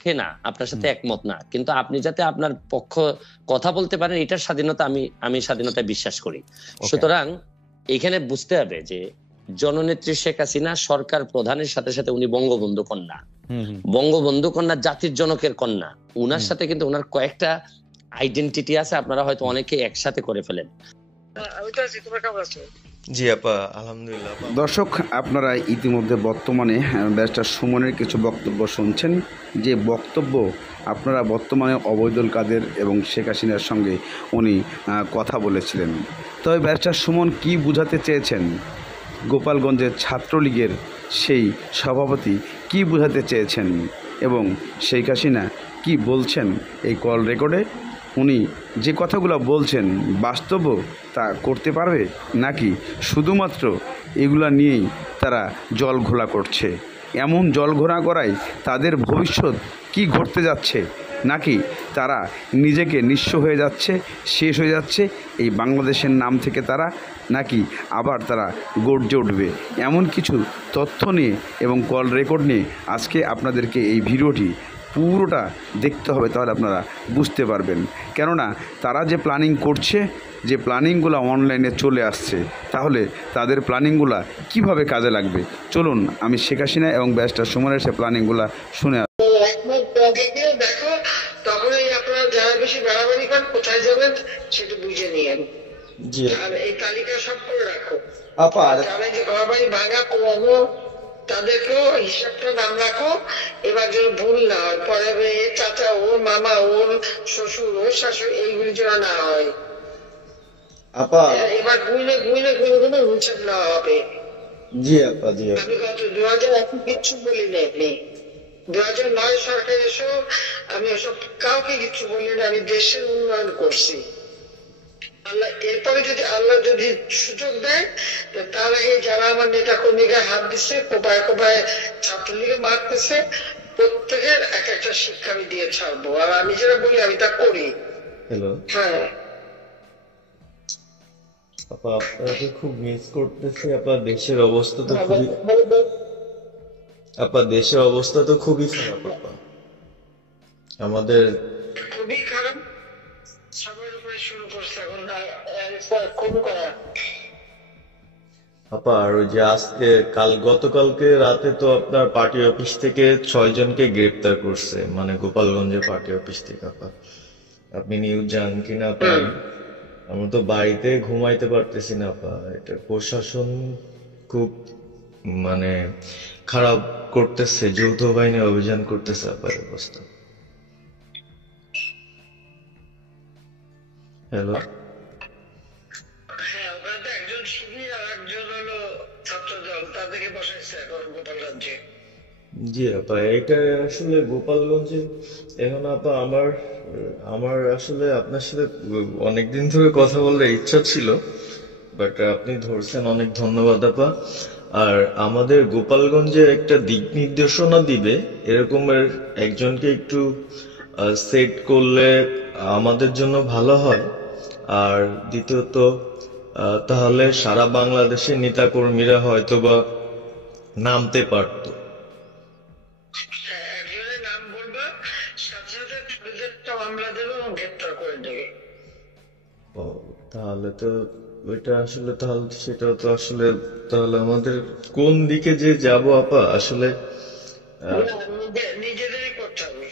পক্ষে না, আপনার সাথে একমত না, কিন্তু আপনি যাতে আপনার পক্ষ কথা বলতে পারেন এটার স্বাধীনতা আমি স্বাধীনতায় বিশ্বাস করি। সুতরাং এখানে বুঝতে হবে যে জননেত্রী শেখ হাসিনা সরকার প্রধানের সাথে সাথে উনি বঙ্গবন্ধু কন্যা, বঙ্গবন্ধু কন্যা জাতির জনকের কন্যা। উনার সাথে কিন্তু উনার কয়েকটা আইডেন্টিটি আছে, আপনারা হয়তো অনেকে একসাথে করে ফেলেন। জি আপা, আলহামদুলিল্লাহ। দর্শক, আপনারা ইতিমধ্যে বর্তমানে ব্যারিস্টার সুমনের কিছু বক্তব্য শুনছেন, যে বক্তব্য আপনারা বর্তমানে অবৈদুল কাদের এবং শেখ হাসিনার সঙ্গে উনি কথা বলেছিলেন। তবে ব্যারিস্টার সুমন কি বোঝাতে চেয়েছেন, গোপালগঞ্জের ছাত্রলীগের সেই সভাপতি কি বোঝাতে চেয়েছেন এবং শেখ হাসিনা কি বলছেন এই কল রেকর্ডে, উনি যে কথাগুলো বলছেন বাস্তব তা করতে পারবে নাকি শুধুমাত্র এগুলা নিয়েই তারা জল ঘোলা করছে, এমন জল ঘোলা করায় তাদের ভবিষ্যৎ কি ঘটতে যাচ্ছে, নাকি তারা নিজেকে নিঃস্ব হয়ে যাচ্ছে, শেষ হয়ে যাচ্ছে এই বাংলাদেশের নাম থেকে তারা, নাকি আবার তারা গর্জে উঠবে, এমন কিছু তথ্য নিয়ে এবং কল রেকর্ড নিয়ে আজকে আপনাদেরকে এই ভিডিওটি পুরোটা দেখতে হবে, তাহলে আপনারা বুঝতে পারবেন। কেননা তারা যে প্ল্যানিং করছে, যে প্ল্যানিংগুলো অনলাইনে চলে আসছে, তাহলে তাদের প্ল্যানিংগুলো কিভাবে কাজে লাগবে, চলুন আমি শেখ হাসিনা এবং ব্যারিস্টার সুমনের সে প্ল্যানিংগুলো শুনে দেখো, তখনই আপনারা যারা বেশি বাড়াবাড়ি করেন কোথায় যাবেন সেটা বুঝে নিয়েন। আর এই তালিকা সব করে রাখো। যারা যে ঘর বাড়ি ভাঙা পোড়ানো তাদেরকেও হিসাবটা নাম রাখো, এবার যেন ভুল না হয়, পরে চাচা ওর মামা ওর শ্বশুর ওর শাশুড়ি এইগুলি যেন না হয়। এবার গুইলে গুইলে গুইলে গুইলে হিসাব নেওয়া হবে। জি আপা, জি আপা। আমি গত 2001 কিচ্ছু বলি নেই, 2009 সরকার এসেও আমি ওসব কাউকে কিছু বলি না, আমি দেশের উন্নয়ন করছি। আল্লাহ এরপরে যদি আল্লাহ যদি সুযোগ দেয়, তার আগে যারা আমার নেতা কর্মীকে হাত দিচ্ছে, কোপায় কোপায় ছাত্রলীগে মারতেছে, প্রত্যেকের এক একটা শিক্ষা আমি দিয়ে ছাড়বো। আর আমি যেটা বলি আমি তা করি। হ্যাঁ আপা, আপনাকে খুব মিস করতেছি আপা। দেশের অবস্থা তো খুবই দেশের অবস্থা তো খুবই খারাপ আপা, আমাদের খুবই খারাপ। সবার উপরে শুরু করছে এখন খুব করা। আপা আর ওই যে আজকে গতকালকে রাতে তো আপনার পার্টি অফিস থেকে 6 জনকে গ্রেপ্তার করছে, মানে গোপালগঞ্জের পার্টি অফিস থেকে। আপা আপনি নিউজ জানেন কিনা আপা? আমরা তো বাড়িতে ঘুমাইতে পারতেছি না আপা। এটা প্রশাসন খুব মানে খারাপ করতেছে, যৌথ বাহিনী অভিযান করতেছে আপা অবস্থা। হ্যালো, হ্যাঁ, ওখানে তো একজন শিবির আর একজন হলো ছাত্রদল, তাদেরকে বসাইছে এখন গোপালগঞ্জে। জি আপা, এটা আসলে গোপালগঞ্জে এখন আপা আমার আসলে আপনার সাথে অনেকদিন ধরে কথা বলার ইচ্ছা ছিল, বাট আপনি ধরছেন, অনেক ধন্যবাদ আপা। আর আমাদের গোপালগঞ্জে একটা দিক নির্দেশনা দিবে এরকমের একজনকে একটু সেট করলে আমাদের জন্য ভালো হয়। আর দ্বিতীয়ত তাহলে সারা বাংলাদেশের নেতা কর্মীরা হয়তো বা নামতে পারত। একজনের নাম বলবা, সাথে সাথে তাদেরটা মামলা দেবে এবং গ্রেপ্তার করে দেবে। ও, তাহলে তো ওইটা আসলে সেটা তো আসলে তাহলে আমাদের কোন দিকে যে যাব আপা আসলে নিজেদেরই করতে হবে।